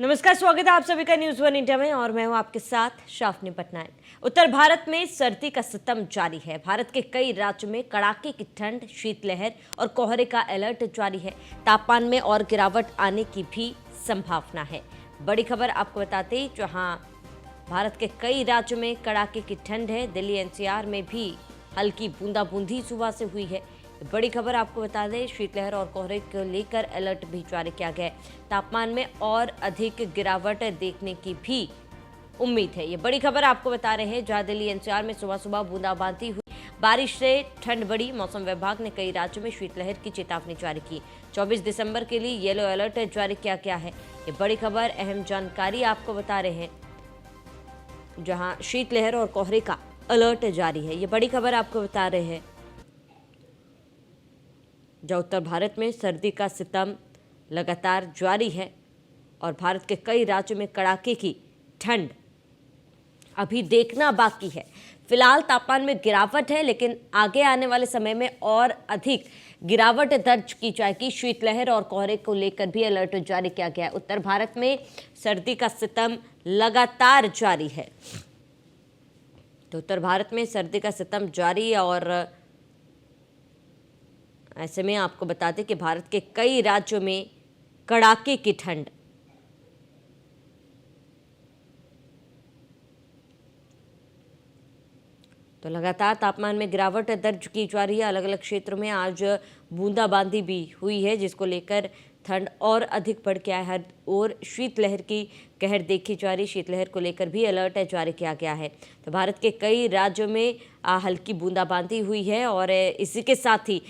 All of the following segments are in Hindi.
नमस्कार, स्वागत है आप सभी का न्यूज वन इंडिया में और मैं हूं आपके साथ शाफनी पटनायक। उत्तर भारत में सर्दी का सितम जारी है। भारत के कई राज्यों में कड़ाके की ठंड, शीतलहर और कोहरे का अलर्ट जारी है। तापमान में और गिरावट आने की भी संभावना है। बड़ी खबर आपको बताते हैं, जहां भारत के कई राज्यों में कड़ाके की ठंड है। दिल्ली एनसीआर में भी हल्की बूंदाबूंदी सुबह से हुई है। बड़ी खबर आपको बता दें, शीतलहर और कोहरे को लेकर अलर्ट भी जारी किया गया है। तापमान में और अधिक गिरावट देखने की भी उम्मीद है। ये बड़ी खबर आपको बता रहे हैं, जहां दिल्ली एनसीआर में सुबह सुबह बूंदाबांदी हुई। बारिश से ठंड बढ़ी। मौसम विभाग ने कई राज्यों में शीतलहर की चेतावनी जारी की। 24 दिसंबर के लिए येलो अलर्ट जारी किया गया है। ये बड़ी खबर, अहम जानकारी आपको बता रहे हैं, जहां शीतलहर और कोहरे का अलर्ट जारी है। ये बड़ी खबर आपको बता रहे हैं, जहां उत्तर भारत में सर्दी का सितम लगातार जारी है और भारत के कई राज्यों में कड़ाके की ठंड अभी देखना बाकी है। फिलहाल तापमान में गिरावट है, लेकिन आगे आने वाले समय में और अधिक गिरावट दर्ज की जाएगी। शीतलहर और कोहरे को लेकर भी अलर्ट जारी किया गया है। उत्तर भारत में सर्दी का सितम लगातार जारी है। तो उत्तर भारत में सर्दी का सितम जारी है और ऐसे में आपको बता दें कि भारत के कई राज्यों में कड़ाके की ठंड। तो लगातार तापमान में गिरावट दर्ज की जा रही है। अलग अलग क्षेत्रों में आज बूंदाबांदी भी हुई है, जिसको लेकर ठंड और अधिक बढ़ गया है। हर ओर शीतलहर की कहर देखी जा रही। शीतलहर को लेकर भी अलर्ट जारी किया गया है। तो भारत के कई राज्यों में हल्की बूंदाबांदी हुई है और इसी के साथ ही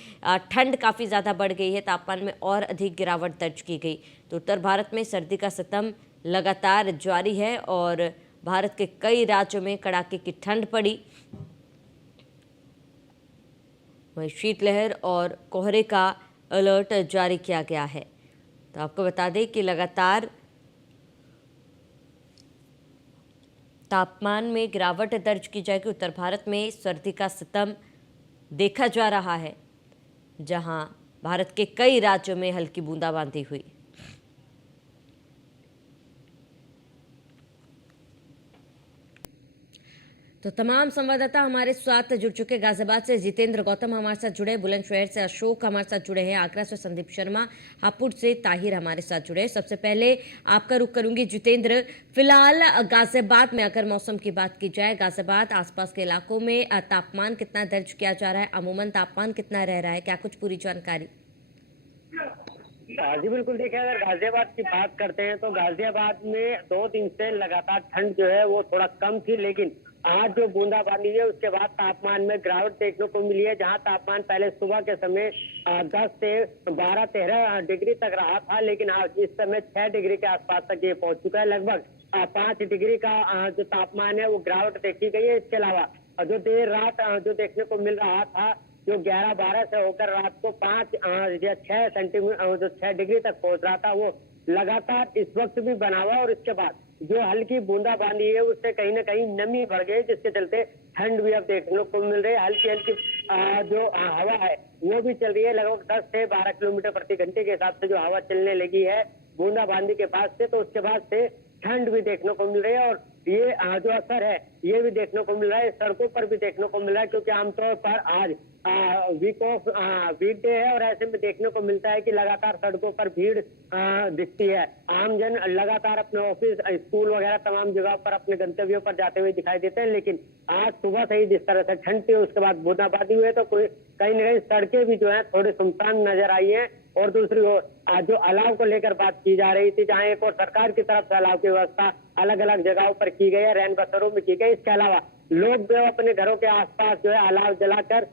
ठंड काफ़ी ज़्यादा बढ़ गई है। तापमान में और अधिक गिरावट दर्ज की गई। तो उत्तर भारत में सर्दी का सितम लगातार जारी है और भारत के कई राज्यों में कड़ाके की ठंड पड़ी। वहीं शीतलहर और कोहरे का अलर्ट जारी किया गया है। तो आपको बता दें कि लगातार तापमान में गिरावट दर्ज की जाएगी। उत्तर भारत में सर्दी का सितम देखा जा रहा है, जहां भारत के कई राज्यों में हल्की बूंदाबांदी हुई। तो तमाम संवाददाता हमारे साथ जुड़ चुके। गाजियाबाद से जितेंद्र गौतम हमारे साथ जुड़े, बुलंदशहर से अशोक हमारे साथ जुड़े हैं, आगरा से संदीप शर्मा, हापुड़ से ताहिर हमारे साथ जुड़े हैं। सबसे पहले आपका रुख करूंगी जितेंद्र। फिलहाल गाजियाबाद में अगर मौसम की बात की जाए, गाजियाबाद आसपास के इलाकों में तापमान कितना दर्ज किया जा रहा है, अमूमन तापमान कितना रह रहा है, क्या कुछ पूरी जानकारी? जी बिल्कुल, देखिए अगर गाजियाबाद की बात करते हैं तो गाजियाबाद में 2 दिन से लगातार ठंड जो है वो थोड़ा कम थी, लेकिन आज जो बूंदाबांदी है उसके बाद तापमान में गिरावट देखने को मिली है। जहां तापमान पहले सुबह के समय 10 से 12-13 डिग्री तक रहा था, लेकिन आज इस समय 6 डिग्री के आसपास तक ये पहुंच चुका है। लगभग 5 डिग्री का जो तापमान है वो गिरावट देखी गई है। इसके अलावा जो देर रात जो देखने को मिल रहा था, जो 11-12 से होकर रात को 5 या 6 सेंटीमीटर जो 6 डिग्री तक पहुंच रहा था, वो लगातार इस वक्त भी बना हुआ। और इसके बाद जो हल्की बूंदाबांदी है उससे कहीं ना कहीं नमी बढ़ गई, जिसके चलते ठंड भी अब देखने को मिल रही है। हल्की हल्की जो हवा है वो भी चल रही है। लगभग 10 से 12 किलोमीटर प्रति घंटे के हिसाब से जो हवा चलने लगी है बूंदाबांदी के बाद से, तो उसके बाद से ठंड भी देखने को मिल रही है। और ये जो असर है ये भी देखने को मिल रहा है, सड़कों पर भी देखने को मिल रहा है, क्योंकि आमतौर पर आज वीकडे है और ऐसे में देखने को मिलता है कि लगातार सड़कों पर भीड़ दिखती है। आमजन लगातार अपने ऑफिस, स्कूल वगैरह तमाम जगहों पर अपने गंतव्यों पर जाते हुए दिखाई देते हैं। लेकिन आज सुबह से ही जिस तरह से ठंड थी, उसके बाद बूंदाबांदी हुई, तो कहीं न कहीं सड़कें भी जो है थोड़ी सुनसान नजर आई है। और दूसरी ओर जो अलाव को लेकर बात की जा रही थी, जहां एक और सरकार की तरफ से अलाव की व्यवस्था अलग अलग जगहों पर की गई है, रैन बसेरों में की गई। इसके अलावा लोग जो अपने घरों के आसपास जो है अलाव जलाकर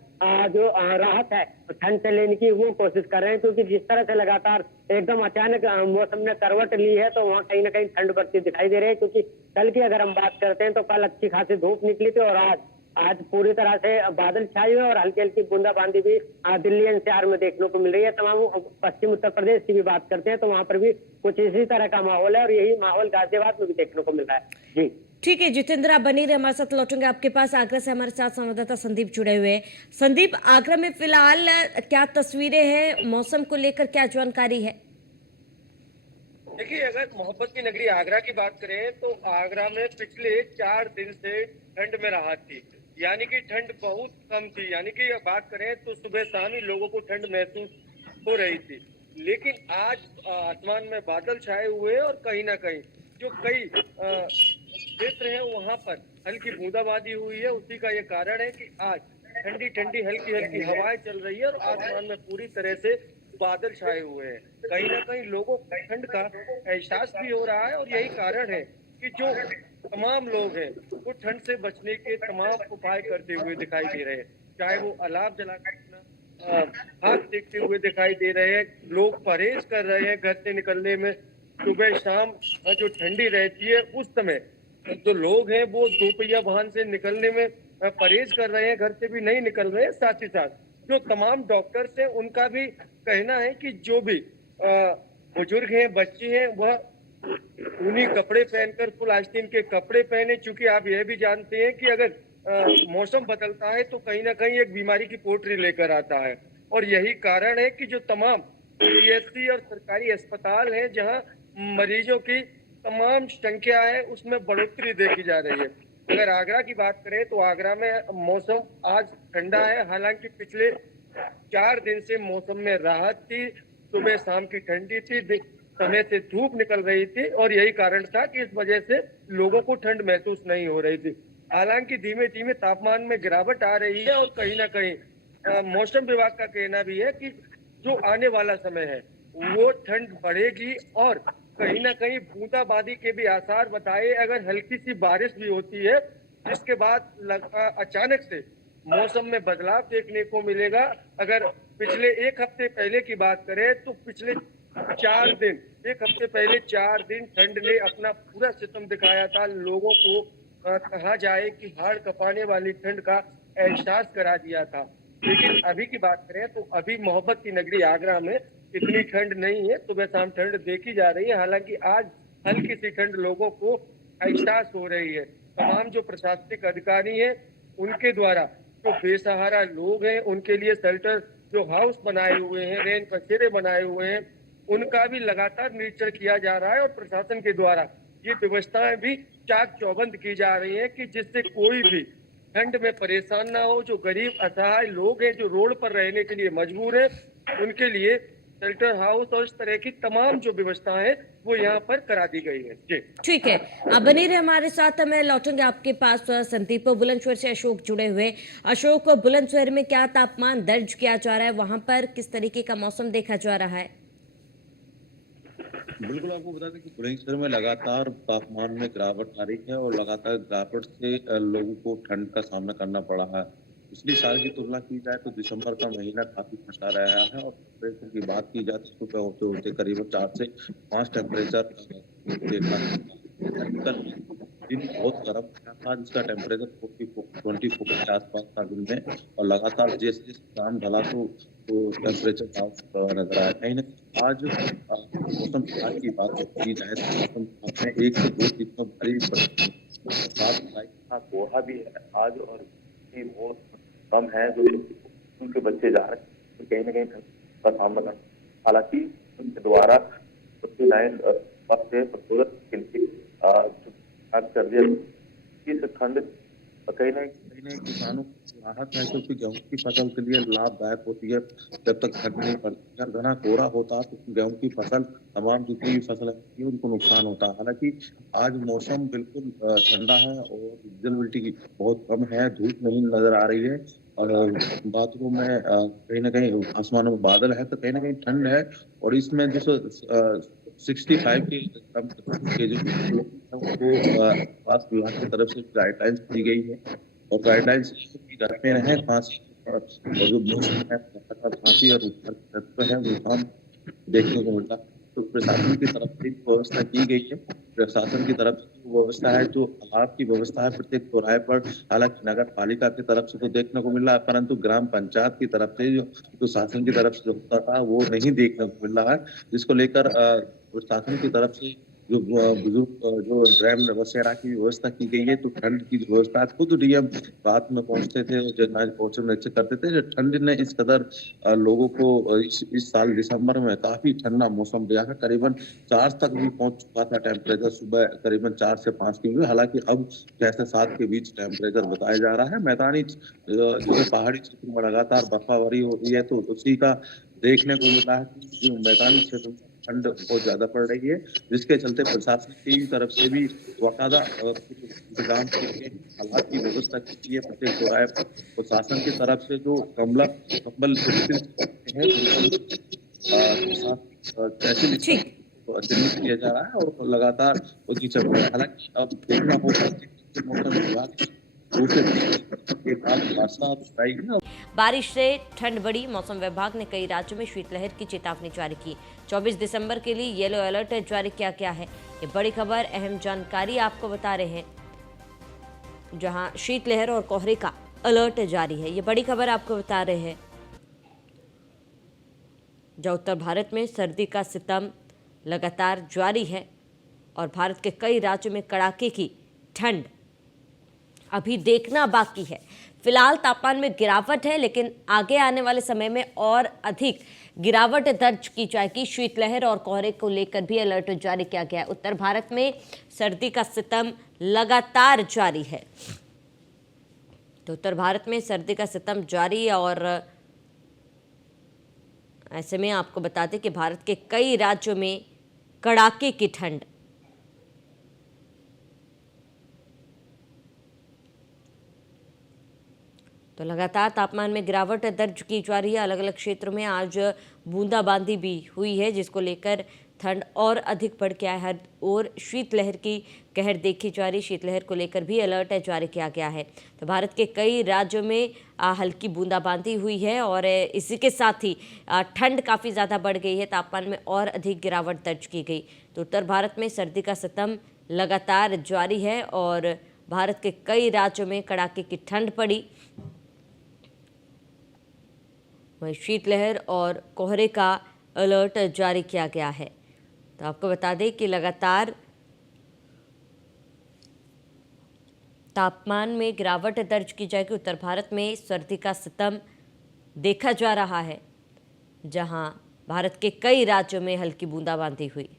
जो राहत है ठंड से लेने की वो कोशिश कर रहे हैं, क्योंकि जिस तरह से लगातार एकदम अचानक मौसम ने करवट ली है, तो वहाँ कहीं ना कहीं ठंड बढ़ती दिखाई दे रही है। क्योंकि कल की अगर हम बात करते हैं तो कल अच्छी खासी धूप निकली थी और आज पूरी तरह से बादल छाए हुए और हल्की हल्की बूंदाबांदी भी दिल्ली एनसीआर में देखने को मिल रही है। तमाम पश्चिम उत्तर प्रदेश की भी बात करते हैं तो वहां पर भी कुछ इसी तरह का माहौल है और यही माहौल गाजियाबाद में भी देखने को मिल रहा है। जी ठीक है जितेंद्र, आप बनी रहे, हमारे साथ लौटेंगे आपके पास। आगरा से हमारे साथ संवाददाता संदीप जुड़े हुए हैं। संदीप, आगरा में फिलहाल क्या तस्वीरें हैं, मौसम को लेकर क्या जानकारी है? देखिए, अगर मोहब्बत की नगरी आगरा की बात करें तो आगरा में पिछले 4 दिन से ठंड में राहत थी। यानी कि ठंड बहुत कम थी। यानी कि बात करें तो सुबह शाम ही लोगों को ठंड महसूस हो रही थी। लेकिन आज आसमान में बादल छाए हुए हैं और कहीं ना कहीं जो कई क्षेत्र हैं वहां पर हल्की बूंदाबांदी हुई है। उसी का ये कारण है कि आज ठंडी ठंडी हल्की हल्की हवाएं चल रही है और आसमान में पूरी तरह से बादल छाए हुए हैं। कहीं ना कहीं लोगों को ठंड का एहसास भी हो रहा है और यही कारण है कि जो तमाम लोग हैं वो ठंड से बचने के तमाम उपाय करते हुए दिखाई दे रहे हैं। चाहे वो अलाव जलाकर अपना हाथ देखते हुए दिखाई दे रहे हैं, लोग परहेज कर रहे हैं घर से निकलने में। सुबह शाम जो ठंडी रहती है उस समय जो लोग हैं वो दोपहिया वाहन से निकलने में परहेज कर रहे हैं, घर से भी नहीं निकल रहे हैं। साथ ही साथ जो तमाम डॉक्टर्स हैं उनका भी कहना है कि जो भी बुजुर्ग हैं, बच्चे हैं, वह ऊनी कपड़े पहनकर फुल आस्तीन के कपड़े पहने। चूंकि आप यह भी जानते हैं कि अगर मौसम बदलता है तो कहीं ना कहीं एक बीमारी की पोटरी लेकर आता है और यही कारण है कि जो तमाम पीएचसी और सरकारी अस्पताल हैं जहां मरीजों की तमाम संख्या है उसमें बढ़ोतरी देखी जा रही है। अगर आगरा की बात करें तो आगरा में मौसम आज ठंडा है। हालांकि पिछले 4 दिन से मौसम में राहत थी। सुबह शाम की ठंडी थी, समय से धूप निकल रही थी और यही कारण था कि इस वजह से लोगों को ठंड महसूस नहीं हो रही थी। हालांकि धीमे धीमे तापमान में गिरावट आ रही है और कहीं ना कहीं मौसम विभाग का कहना भी है कि जो आने वाला समय है वो ठंड बढ़ेगी और कहीं ना कहीं बूंदाबांदी के भी आसार बताए। अगर हल्की सी बारिश भी होती है जिसके बाद अचानक से मौसम में बदलाव देखने को मिलेगा। अगर पिछले एक हफ्ते पहले की बात करें तो पिछले 4 दिन, एक हफ्ते पहले 4 दिन ठंड ने अपना पूरा सितम दिखाया था। लोगों को कहा जाए कि हाड़ कपाने वाली ठंड का एहसास करा दिया था। लेकिन अभी की बात करें तो अभी मोहब्बत की नगरी आगरा में इतनी ठंड नहीं है। सुबह शाम ठंड देखी जा रही है। हालांकि आज हल्की सी ठंड लोगों को एहसास हो रही है। तमाम जो प्रशासनिक अधिकारी हैं उनके द्वारा जो बेसहारा लोग हैं उनके लिए शेल्टर जो हाउस बनाए हुए हैं, रेन बसेरे बनाए हुए हैं, उनका भी लगातार निरीक्षण किया जा रहा है और प्रशासन के द्वारा ये व्यवस्थाएं भी चाक चौबंद की जा रही हैं कि जिससे कोई भी ठंड में परेशान ना हो। जो गरीब असहाय लोग हैं जो रोड पर रहने के लिए मजबूर हैं उनके लिए शेल्टर हाउस और इस तरह की तमाम जो व्यवस्थाएं हैं वो यहाँ पर करा दी गई है। जी ठीक है, आप बने रहे हमारे साथ। मैं लौटूंगे आपके पास। संदीप, बुलंदशहर से अशोक जुड़े हुए। अशोक, बुलंदशहर में क्या तापमान दर्ज किया जा रहा है, वहां पर किस तरीके का मौसम देखा जा रहा है? बिल्कुल, आपको बता दें कि बुलंदशहर में लगातार तापमान में गिरावट आ रही है और लगातार गिरावट से लोगों को ठंड का सामना करना पड़ा है। पिछले साल की तुलना की जाए तो दिसंबर का महीना काफी ठंडा रहा है और टेम्परेचर की बात की जाए तो सुबह होते होते करीबन 4 से 5 टेम्परेचर देखा। कल दिन बहुत गर्म था जिसका टेम्परेचर 24 के आसपास था दिन में और लगातार जैसे जैसे शाम ढला तो टेम्परेचर डाउन नजर आया। कहीं ना कहीं आज मौसम विभाग की बात की जाए तो मौसम विभाग ने 1 से 2 दिन में भारी बरसात हुई था। कोहरा भी है आज और भी बहुत कम है जो उनके बच्चे जा रहे हैं तो कहीं ना कहीं ठंड का सामना करना। हालांकि उनके द्वारा 49 से खूबसूरत के लिए कर दिया इस ठंड कहीं ना कहीं किसानों को राहत है क्योंकि गेहूं की फसल के लिए लाभदायक होती है। जब तक ठंड नहीं पड़ती, अगर घना कोहरा होता तो गेहूं की फसल तमाम जितनी भी फसल है उनको नुकसान होता। हालांकि आज मौसम बिल्कुल ठंडा है और विजिबिलिटी बहुत कम है, धूप नहीं नजर आ रही है और बातों में कहीं ना कहीं आसमान में बादल है तो कहीं ना कहीं ठंड है। और इसमें जो 65 के जो वो स्वास्थ्य विभाग की तरफ से गाइडलाइंस दी गई है और गाइडलाइंस घर में रहे, खांसी और जो मौसम है खांसी और बुखार है वो देखने को मिलता। तो प्रशासन की तरफ से व्यवस्था की गई है। प्रशासन की तरफ से व्यवस्था है जो अलाव की व्यवस्था है प्रत्येक चौराहे पर। हालांकि नगर पालिका की तरफ से तो देखने को मिल रहा है परंतु ग्राम पंचायत की तरफ से जो शासन की तरफ से होता था वो नहीं देखने को मिल रहा है, जिसको लेकर प्रशासन की तरफ से जो बुजुर्ग जो ड्रैम वगैरह की व्यवस्था की गई है, तो ठंड की जो व्यवस्था है, खुद डीएम रात में पहुंचते थे और जब ना पहुंचे निश्चित करते थे। जो ठंड ने इस कदर लोगों को इस साल दिसंबर में काफी ठंडा मौसम दिया है। करीबन 4 तक भी पहुंच चुका था टेम्परेचर, सुबह करीबन 4 से 5 की हुई। हालांकि अब 6 से 7 के बीच टेम्परेचर बताया जा रहा है। मैदानी जैसे पहाड़ी क्षेत्र में लगातार बर्फाबारी हो रही है, तो उसी का देखने को मिला है कि जो मैदानी क्षेत्र में ठंड बहुत ज्यादा पड़ रही है, जिसके चलते प्रशासन की तरफ से भी बाकायदा इंतजाम किए गए हैं, हालात की व्यवस्था की गई है। प्रत्येक चौराहे पर प्रशासन की तरफ से जो कंबल वितरित हैं, फैसिलिटी ठीक। को चिन्हित किया जा रहा है और लगातार उसकी चल रही है। हालांकि अब देखना होगा कि मौसम विभाग दूसरे के बाद बरसात आएगी। बारिश से ठंड बढ़ी। मौसम विभाग ने कई राज्यों में शीतलहर की चेतावनी जारी की। 24 दिसंबर के लिए येलो अलर्ट जारी किया गया है। ये बड़ी खबर, अहम जानकारी आपको बता रहे हैं, जहां शीतलहर और कोहरे का अलर्ट जारी है। ये बड़ी खबर आपको बता रहे हैं, जहां उत्तर भारत में सर्दी का सितम लगातार जारी है और भारत के कई राज्यों में कड़ाके की ठंड अभी देखना बाकी है। फिलहाल तापमान में गिरावट है, लेकिन आगे आने वाले समय में और अधिक गिरावट दर्ज की जाएगी। शीतलहर और कोहरे को लेकर भी अलर्ट जारी किया गया है। उत्तर भारत में सर्दी का सितम लगातार जारी है। तो उत्तर भारत में सर्दी का सितम जारी, और ऐसे में आपको बता दें कि भारत के कई राज्यों में कड़ाके की ठंड। तो लगातार तापमान में गिरावट दर्ज की जा रही है। अलग अलग क्षेत्रों में आज बूंदाबांदी भी हुई है, जिसको लेकर ठंड और अधिक बढ़ गया है। हर ओर शीतलहर की कहर देखी जा रही। शीतलहर को लेकर भी अलर्ट जारी किया गया है। तो भारत के कई राज्यों में हल्की बूंदाबांदी हुई है और इसी के साथ ही ठंड काफ़ी ज़्यादा बढ़ गई है। तापमान में और अधिक गिरावट दर्ज की गई। तो उत्तर भारत में सर्दी का सितम लगातार जारी है और भारत के कई राज्यों में कड़ाके की ठंड पड़ी। वहीं शीतलहर और कोहरे का अलर्ट जारी किया गया है। तो आपको बता दें कि लगातार तापमान में गिरावट दर्ज की जाएगी। उत्तर भारत में सर्दी का सितम देखा जा रहा है, जहां भारत के कई राज्यों में हल्की बूंदाबांदी हुई।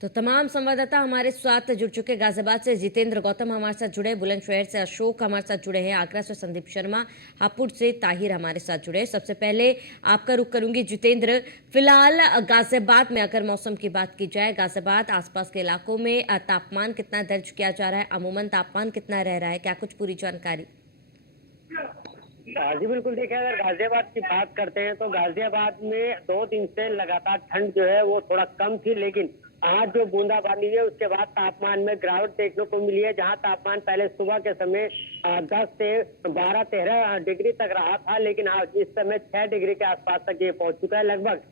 तो तमाम संवाददाता हमारे साथ जुड़ चुके। गाजियाबाद से जितेंद्र गौतम हमारे साथ जुड़े, बुलंदशहर से अशोक हमारे साथ जुड़े हैं, आगरा से संदीप शर्मा, हापुड़ से ताहिर हमारे साथ जुड़े हैं। सबसे पहले आपका रुख करूंगी जितेंद्र। फिलहाल गाजियाबाद में अगर मौसम की बात की जाए, गाजियाबाद आसपास के इलाकों में तापमान कितना दर्ज किया जा रहा है, अमूमन तापमान कितना रह रहा है, क्या कुछ पूरी जानकारी? जी बिल्कुल, देखिए अगर गाजियाबाद की बात करते हैं तो गाजियाबाद में 2 दिन से लगातार ठंड जो है वो थोड़ा कम थी, लेकिन आज जो बूंदाबांदी है उसके बाद तापमान में गिरावट देखने को मिली है। जहां तापमान पहले सुबह के समय 10 से 12-13 डिग्री तक रहा था, लेकिन आज इस समय 6 डिग्री के आसपास तक ये पहुंच चुका है। लगभग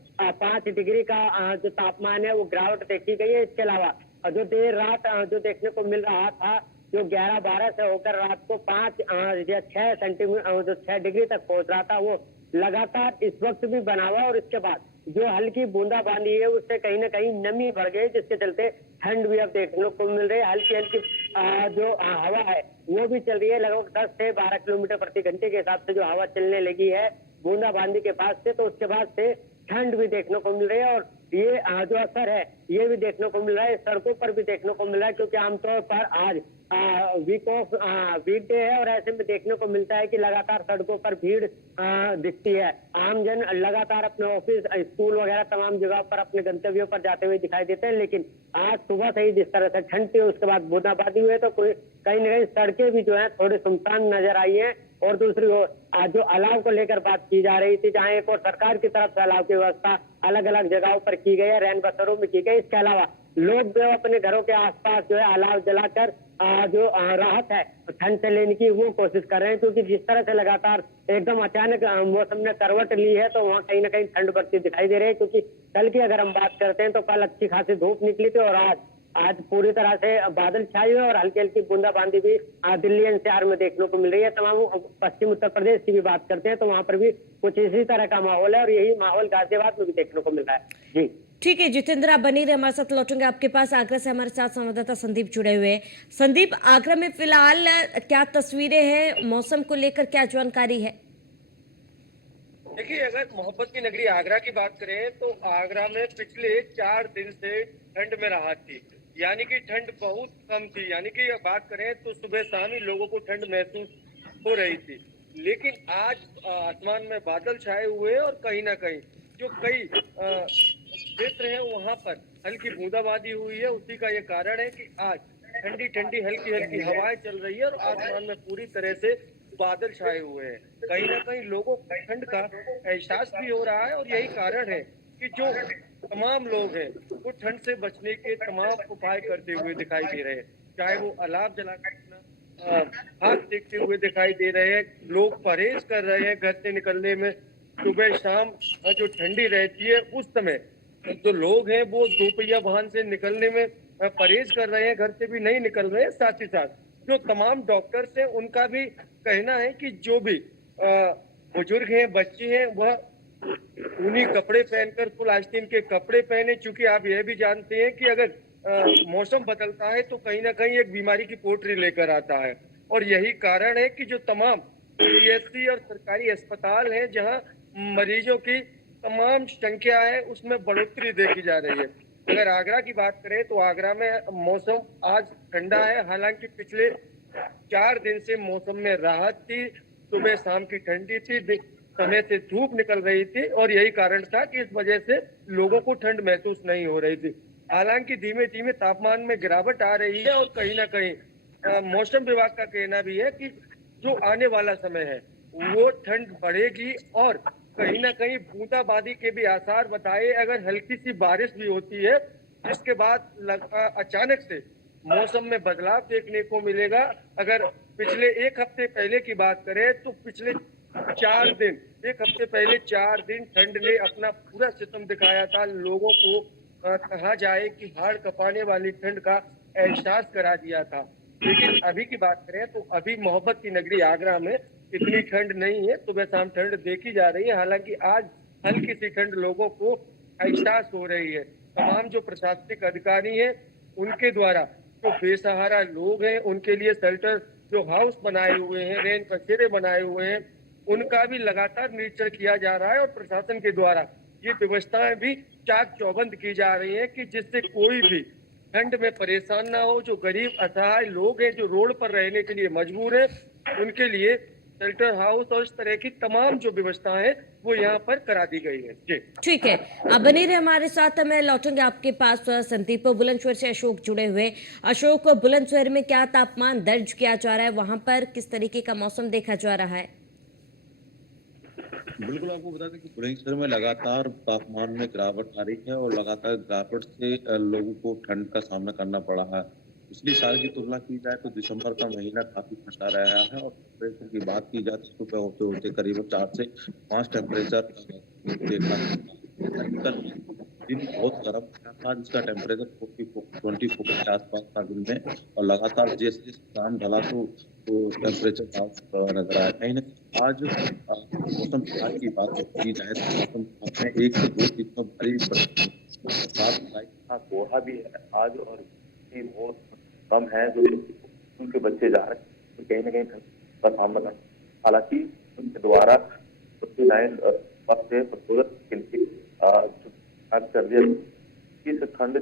5 डिग्री का जो तापमान है वो गिरावट देखी गई है। इसके अलावा जो देर रात जो देखने को मिल रहा था, जो 11-12 से होकर रात को 5 या 6 सेंटीमीटर जो 6 डिग्री तक पहुंच रहा था, वो लगातार इस वक्त भी बना हुआ। और इसके बाद जो हल्की बूंदाबांदी है उससे कहीं ना कहीं नमी बढ़ गई, जिसके चलते ठंड भी अब देखने को मिल रही है। हल्की हल्की जो हवा है वो भी चल रही है। लगभग 10 से 12 किलोमीटर प्रति घंटे के हिसाब से जो हवा चलने लगी है बूंदाबांदी के बाद से, तो उसके बाद से ठंड भी देखने को मिल रही है। और ये जो असर है ये भी देखने को मिल रहा है, सड़कों पर भी देखने को मिल रहा है, क्योंकि आमतौर पर आज वीकडे है और ऐसे में देखने को मिलता है कि लगातार सड़कों पर भीड़ दिखती है। आमजन लगातार अपने ऑफिस, स्कूल वगैरह तमाम जगह पर अपने गंतव्यों पर जाते हुए दिखाई देते हैं। लेकिन आज सुबह से ही जिस तरह से ठंड थी, उसके बाद बूंदाबांदी हुई, तो कहीं न कहीं सड़कें भी जो है थोड़ी सुनसान नजर आई है। और दूसरी ओर जो अलाव को लेकर बात की जा रही थी, जहां एक और सरकार की तरफ से अलाव की व्यवस्था अलग अलग जगहों पर की गई है, रैन बसेरों में की गई। इसके अलावा लोग जो अपने घरों के आसपास जो है अलाव जलाकर जो राहत है ठंड से लेने की वो कोशिश कर रहे हैं, क्योंकि जिस तरह से लगातार एकदम अचानक मौसम ने करवट ली है, तो वहाँ कहीं ना कहीं ठंड बढ़ती दिखाई दे रही है। क्योंकि कल की अगर हम बात करते हैं तो कल अच्छी खासी धूप निकली थी और आज आज पूरी तरह से बादल छाए हुए हैं और हल्की हल्की बूंदाबांदी भी दिल्ली एनसीआर में देखने को मिल रही है। तमाम पश्चिम उत्तर प्रदेश की भी बात करते हैं तो वहां पर भी कुछ इसी तरह का माहौल है और यही माहौल गाजियाबाद में भी देखने को मिल रहा है। जी ठीक है जितेंद्र, आप बनी रहे, हमारे साथ लौटेंगे आपके पास। आगरा से हमारे साथ संवाददाता संदीप जुड़े हुए हैं। संदीप, आगरा में फिलहाल क्या तस्वीरें हैं, मौसम को लेकर क्या जानकारी है? देखिए, अगर मोहब्बत की नगरी आगरा की बात करें तो आगरा में पिछले 4 दिन से ठंड में राहत थी, यानी कि ठंड बहुत कम थी। यानी कि बात करें तो सुबह शाम ही लोगों को ठंड महसूस हो रही थी, लेकिन आज आसमान में बादल छाए हुए हैं और कहीं ना कहीं जो कई क्षेत्र हैं वहां पर हल्की बूंदाबांदी हुई है। उसी का ये कारण है कि आज ठंडी ठंडी हल्की हल्की हवाएं चल रही है और आसमान में पूरी तरह से बादल छाए हुए हैं। कहीं ना कहीं लोगों को ठंड का एहसास भी हो रहा है और यही कारण है कि जो तमाम लोग हैं वो ठंड से बचने के तमाम उपाय करते हुए दिखाई दे रहे हैं। चाहे वो अलाव जलाकर हाथ देखते हुए दिखाई दे रहे हैं, लोग परहेज कर रहे हैं घर से निकलने में। सुबह शाम जो ठंडी रहती है उस समय जो लोग हैं वो दोपहिया वाहन से निकलने में परहेज कर रहे हैं, घर से भी नहीं निकल रहे हैं। साथ ही साथ जो तमाम डॉक्टर्स हैं उनका भी कहना है कि जो भी बुजुर्ग हैं, बच्चे हैं, वह ऊनी कपड़े पहनकर फुल आस्तीन के कपड़े पहने। चूंकि आप यह भी जानते हैं कि अगर मौसम बदलता है तो कहीं ना कहीं एक बीमारी की पोटरी लेकर आता है और यही कारण है कि जो तमाम पीएचसी और सरकारी अस्पताल हैं जहां मरीजों की तमाम संख्या है उसमें बढ़ोतरी देखी जा रही है। अगर आगरा की बात करें तो आगरा में मौसम आज ठंडा है, हालांकि पिछले 4 दिन से मौसम में राहत थी। सुबह शाम की ठंडी थी, समय से धूप निकल रही थी और यही कारण था कि इस वजह से लोगों को ठंड महसूस नहीं हो रही थी। हालांकि धीमे धीमे तापमान में गिरावट आ रही है और कहीं ना कहीं मौसम विभाग का कहना भी है कि जो आने वाला समय है वो ठंड बढ़ेगी और कहीं ना कहीं बूंदाबांदी के भी आसार बताए। अगर हल्की सी बारिश भी होती है जिसके बाद अचानक से मौसम में बदलाव देखने को मिलेगा। अगर पिछले 1 हफ्ते पहले की बात करें तो पिछले 4 दिन, 1 हफ्ते पहले 4 दिन ठंड ने अपना पूरा सितम दिखाया था। लोगों को कहा जाए कि हाड़ कपाने वाली ठंड का एहसास करा दिया था। लेकिन अभी की बात करें तो अभी मोहब्बत की नगरी आगरा में इतनी ठंड नहीं है, सुबह शाम ठंड देखी जा रही है। हालांकि आज हल्की सी ठंड लोगों को एहसास हो रही है। तमाम जो प्रशासनिक अधिकारी हैं उनके द्वारा जो बेसहारा लोग हैं उनके लिए शेल्टर जो हाउस बनाए हुए हैं, रेन बसेरे बनाए हुए हैं, उनका भी लगातार निरीक्षण किया जा रहा है और प्रशासन के द्वारा ये व्यवस्थाएं भी चाक चौबंद की जा रही है कि जिससे कोई भी ठंड में परेशान ना हो। जो गरीब असहाय लोग हैं जो रोड पर रहने के लिए मजबूर हैं उनके लिए शेल्टर हाउस और इस तरह की तमाम जो व्यवस्थाएं हैं वो यहाँ पर करा दी गई है। जी ठीक है, आप बने रहे हमारे साथ, मैं लौटूंगे आपके पास। संदीप, बुलंदशहर से अशोक जुड़े हुए। अशोक, बुलंदशहर में क्या तापमान दर्ज किया जा रहा है, वहां पर किस तरीके का मौसम देखा जा रहा है? बिल्कुल, आपको बता दें कि बुलंदशहर में लगातार तापमान में गिरावट आ रही है और लगातार गिरावट से लोगों को ठंड का सामना करना पड़ा है। पिछली साल की तुलना की जाए तो दिसंबर का महीना काफी ठंडा रहा है और टेम्परेचर की बात की जाए तो सुबह होते होते करीबन 4 से 5 टेम्परेचर देखा। दिन बहुत गर्म था जिसका टेम्परेचर 24 के आसपास था दिन में और लगातार जैसे शाम ढला तो टेम्परेचर नजर आया। कहीं ना कहीं आज मौसम विभाग की बात की जाए तो मौसम विभाग में 1 से 2 दिन में भारी बरसात का कोहरा भी है आज और बहुत कम है जो उनके बच्चे जा रहे हैं तो कहीं ना कहीं ठंड का सामना करना। हालांकि उनके द्वारा 59 फर्स्ट के लिए कर दिया इस ठंड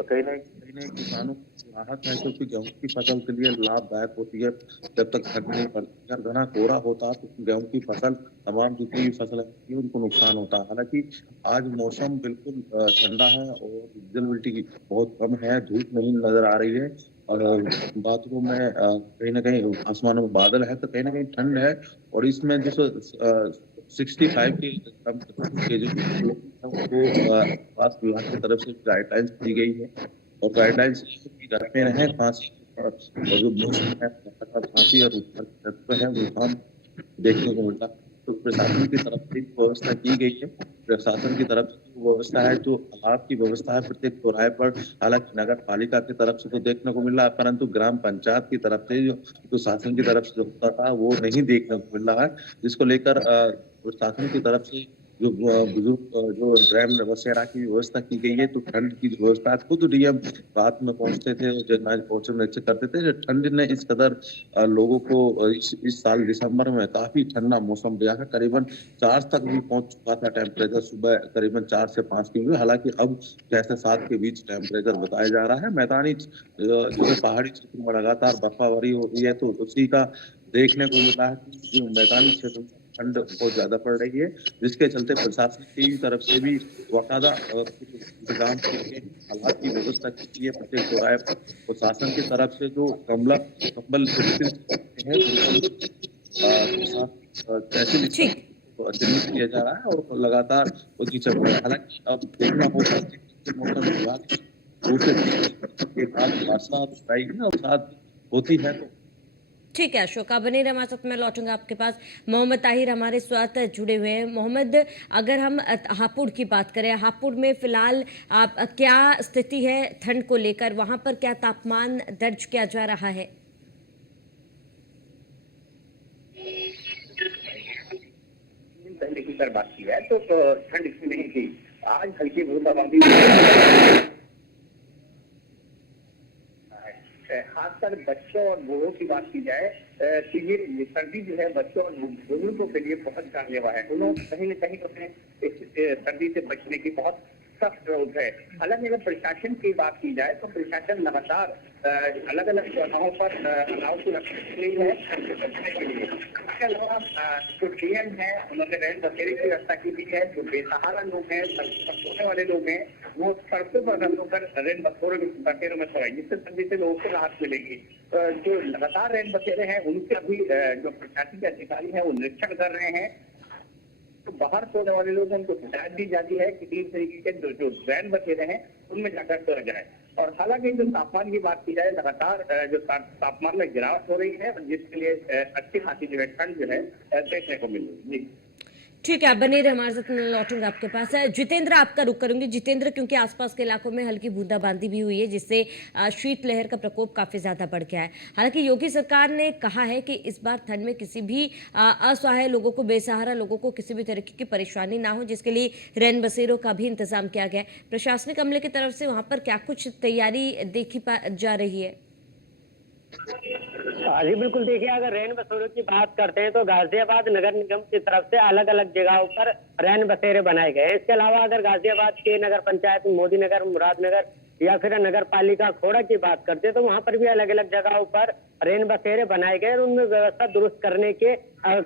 कहीं ना कहीं किसानों को राहत है क्योंकि गेहूं की फसल के लिए लाभदायक होती है। जब तक ठंड नहीं पड़ती, अगर घना कोहरा होता तो गेहूं की फसल, तमाम जितनी भी फसल है उनको नुकसान होता। हालांकि आज मौसम बिल्कुल ठंडा है और विजिबिलिटी बहुत कम है, धूप नहीं नजर आ रही है और बातों में कहीं ना कहीं आसमानों में बादल है तो कहीं ना कहीं ठंड है। और इसमें जो 65 के जो उनको स्वास्थ्य विभाग की तरफ से गाइडलाइंस दी गई है और गाइडलाइंस घर में रहे, खांसी और जो मौसम है खांसी और है वो देखने को मिलता। तो प्रशासन की तरफ से व्यवस्था की गई है। प्रशासन की तरफ से व्यवस्था है, जो अलाव की व्यवस्था है प्रत्येक चौराहे पर, हालांकि नगर पालिका की तरफ से तो देखने को मिल रहा है, परंतु ग्राम पंचायत की तरफ से जो शासन की तरफ से होता था वो नहीं देखने को मिल रहा है, जिसको लेकर प्रशासन की तरफ से जो बुजुर्ग जो ड्रैम वगैरह की व्यवस्था की गई है, तो ठंड की व्यवस्था खुद डीएम रात में पहुंचते थे और जब पहुंचे निश्चित करते थे। जो ठंड ने इस कदर लोगों को इस साल दिसंबर में काफी ठंडा मौसम दिया है, करीबन 4 तक भी पहुंच चुका था टेम्परेचर, सुबह करीबन 4 से 5 की, हालांकि अब 6 से 7 के बीच टेम्परेचर बताया जा रहा है। मैदानी जैसे पहाड़ी क्षेत्र में लगातार बर्फाबारी हो रही है, तो उसी का देखने को मिला है कि जो मैदानी क्षेत्र में ठंड बहुत ज्यादा पड़ रही है, जिसके चलते प्रशासन की तरफ से भी बाकायदा इंतजाम करके हालात की व्यवस्था की है प्रत्येक चौराहे पर। प्रशासन की तरफ से जो कंबल वितरित हैं तहसील स्तर पर चिन्हित किया जा रहा है और लगातार उसकी चल रहा है। हालांकि अब देखना होगा कि मौसम विभाग दूसरे के बाद बरसात आएगी और साथ होती है तो ठीक है अशोक, आप बने रहे हमारे साथ। मैं लौटूंगा आपके पास। मोहम्मद ताहिर हमारे साथ जुड़े हुए हैं। मोहम्मद, अगर हम हापुड़ की बात करें, हापुड़ में फिलहाल क्या स्थिति है ठंड को लेकर, वहां पर क्या तापमान दर्ज किया जा रहा है? पहले की बात की है तो ठंड इसमें नहीं थी। आज हल्की बूंदाबांदी, खासकर बच्चों और बूढ़ों की बात की जाए तो ये सर्दी जो है बच्चों और बुजुर्गों के लिए बहुत जानलेवा है। उन्होंने कहीं न कहीं अपने इस सर्दी से बचने की बहुत सख्त जरूरत है। हालांकि अगर प्रशासन की बात की जाए तो प्रशासन लगातार अलग अलग जगहों पर अलाव की रखने के लिए है, बचने के लिए। इसके अलावा जो डीएम है उन्होंने रैन बसेरे की व्यवस्था की हुई है। जो बेसहारा लोग हैं, सोने वाले लोग हैं, वो सड़कों पर रख होकर रैन बसेरों में सोए, जिससे सर्दी से लोगों को राहत मिलेगी। जो लगातार रैन बसेरे हैं उनके अभी जो प्रशासन के अधिकारी हैं वो निरीक्षण कर रहे हैं। तो बाहर सोने वाले लोग हैं उनको हिदायत दी जाती है कि 3 तरीके के जो रैन बसेरे हैं उनमें जाकर सोया जाए। और हालांकि जो तापमान की बात की जाए, लगातार जो तापमान में गिरावट हो रही है, जिसके लिए अच्छी खासी जो है ठंड जो है देखने को मिल रही है। ठीक है, आप बने रहे हमारे साथ। मैं लौटूंगा आपके पास। जितेंद्र, आपका रुख करूंगी। जितेंद्र, क्योंकि आसपास के इलाकों में हल्की बूंदाबांदी भी हुई है, जिससे शीतलहर का प्रकोप काफी ज्यादा बढ़ गया है। हालांकि योगी सरकार ने कहा है कि इस बार ठंड में किसी भी असहाय लोगों को, बेसहारा लोगों को किसी भी तरीके की परेशानी ना हो, जिसके लिए रैन बसेरों का भी इंतजाम किया गया है। प्रशासनिक अमले की तरफ से वहां पर क्या कुछ तैयारी देखी जा रही है? जी बिल्कुल, देखिए अगर रैन बसेरों की बात करते हैं तो गाजियाबाद नगर निगम की तरफ से अलग अलग जगहों पर रैन बसेरे बनाए गए हैं। इसके अलावा अगर गाजियाबाद के नगर पंचायत मोदी नगर, मुरादनगर या फिर नगर पालिका खोड़ा की बात करते हैं तो वहां पर भी अलग अलग जगहों पर रैन बसेरे बनाए गए और उनमें व्यवस्था दुरुस्त करने के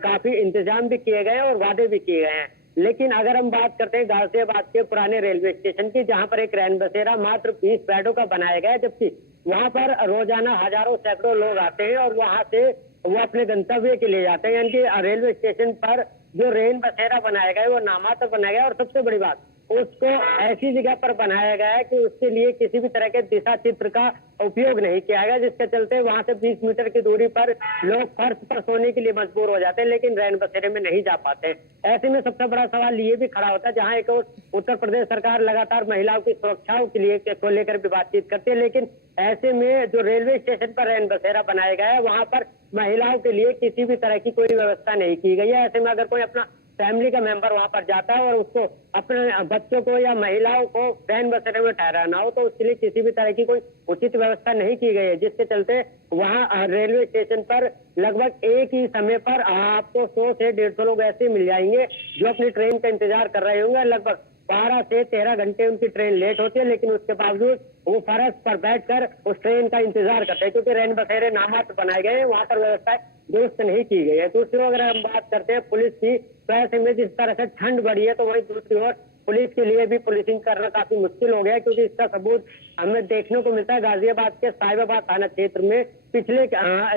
काफी इंतजाम भी किए गए और वादे भी किए गए हैं। लेकिन अगर हम बात करते हैं गाजियाबाद के पुराने रेलवे स्टेशन की, जहां पर एक रैन बसेरा मात्र 20 बेडों का बनाया गया है, जबकि वहां पर रोजाना हजारों सैकड़ों लोग आते हैं और वहां से वो अपने गंतव्य के लिए जाते हैं। यानी कि रेलवे स्टेशन पर जो रैन बसेरा बनाया गया है वो नामात्र बनाया गया है और सबसे बड़ी बात उसको ऐसी जगह पर बनाया गया है कि उसके लिए किसी भी तरह के दिशा चित्र का उपयोग नहीं किया गया, जिसके चलते वहां से 20 मीटर की दूरी पर लोग फर्श पर सोने के लिए मजबूर हो जाते हैं, लेकिन रैन बसेरे में नहीं जा पाते। ऐसे में सबसे बड़ा सवाल ये भी खड़ा होता है, जहां एक और उत्तर प्रदेश सरकार लगातार महिलाओं की सुरक्षा के लिए को लेकर भी बातचीत करती है, लेकिन ऐसे में जो रेलवे स्टेशन पर रैन बसेरा बनाया गया है वहां पर महिलाओं के लिए किसी भी तरह की कोई व्यवस्था नहीं की गई है। ऐसे में अगर कोई अपना फैमिली का मेंबर वहां पर जाता है और उसको अपने बच्चों को या महिलाओं को रैन बसेरे में ठहराना हो तो उसके लिए किसी भी तरह की कोई उचित व्यवस्था नहीं की गई है, जिसके चलते वहां रेलवे स्टेशन पर लगभग एक ही समय पर आपको 100 से 150 लोग ऐसे मिल जाएंगे जो अपनी ट्रेन का इंतजार कर रहे होंगे। लगभग 12 से 13 घंटे उनकी ट्रेन लेट होती है, लेकिन उसके बावजूद वो फर्श पर बैठकर उस ट्रेन का इंतजार करते हैं, क्योंकि रैन बसेरे नामात्र बनाए गए हैं, वहां पर व्यवस्था दुरुस्त नहीं की गई है। दूसरी ओर अगर हम बात करते हैं पुलिस की, तो ऐसे में जिस तरह से ठंड बढ़ी है तो वहीं दूसरी ओर पुलिस के लिए भी पुलिसिंग करना काफी मुश्किल हो गया है, क्योंकि इसका सबूत हमें देखने को मिलता है गाजियाबाद के साहिबाबाद थाना क्षेत्र में पिछले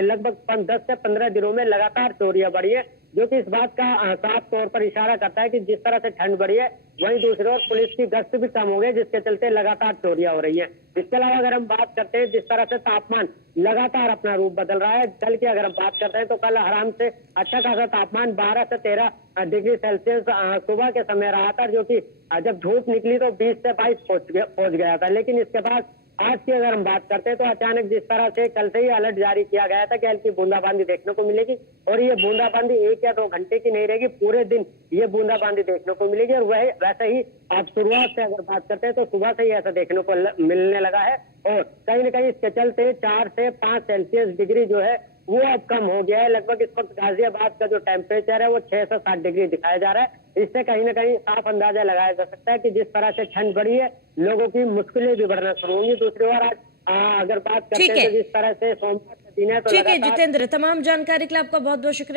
लगभग 10 से 15 दिनों में लगातार चोरियां बढ़ी है, जो कि इस बात का साफ तौर पर इशारा करता है कि जिस तरह से ठंड बढ़ी है, वहीं दूसरी ओर पुलिस की गश्त भी कम हो गई, जिसके चलते लगातार चोरियां हो रही हैं। इसके अलावा अगर हम बात करते हैं जिस तरह से तापमान लगातार अपना रूप बदल रहा है, कल की अगर हम बात करते हैं तो कल आराम से अच्छा खासा तापमान 12 से 13 डिग्री सेल्सियस सुबह के समय रहा था, जो कि जब धूप निकली तो 20 से 22 पहुंच गया था। लेकिन इसके बाद आज की अगर हम बात करते हैं तो अचानक जिस तरह से कल से ही अलर्ट जारी किया गया था कि हल्की बूंदाबांदी देखने को मिलेगी, और ये बूंदाबांदी 1 या 2 घंटे की नहीं रहेगी, पूरे दिन ये बूंदाबांदी देखने को मिलेगी। और वह वैसे ही आप शुरुआत से अगर बात करते हैं तो सुबह से ही ऐसा देखने को मिलने लगा है, और कहीं न कहीं इसके चलते 4 से 5 सेल्सियस डिग्री जो है वो अब कम हो गया है। लगभग इस वक्त गाजियाबाद का जो टेम्परेचर है वो 6 से 7 डिग्री दिखाया जा रहा है। इससे कहीं न कहीं साफ अंदाजा लगाया जा सकता है कि जिस तरह से ठंड बढ़ी है, लोगों की मुश्किलें भी बढ़ना शुरू होंगी। दूसरी ओर आज अगर बात करते हैं तो जिस तरह से सोमवार का दिन है तो ठीक है लगातार जितेंद्र, तमाम जानकारी के लिए आपका बहुत बहुत शुक्रिया।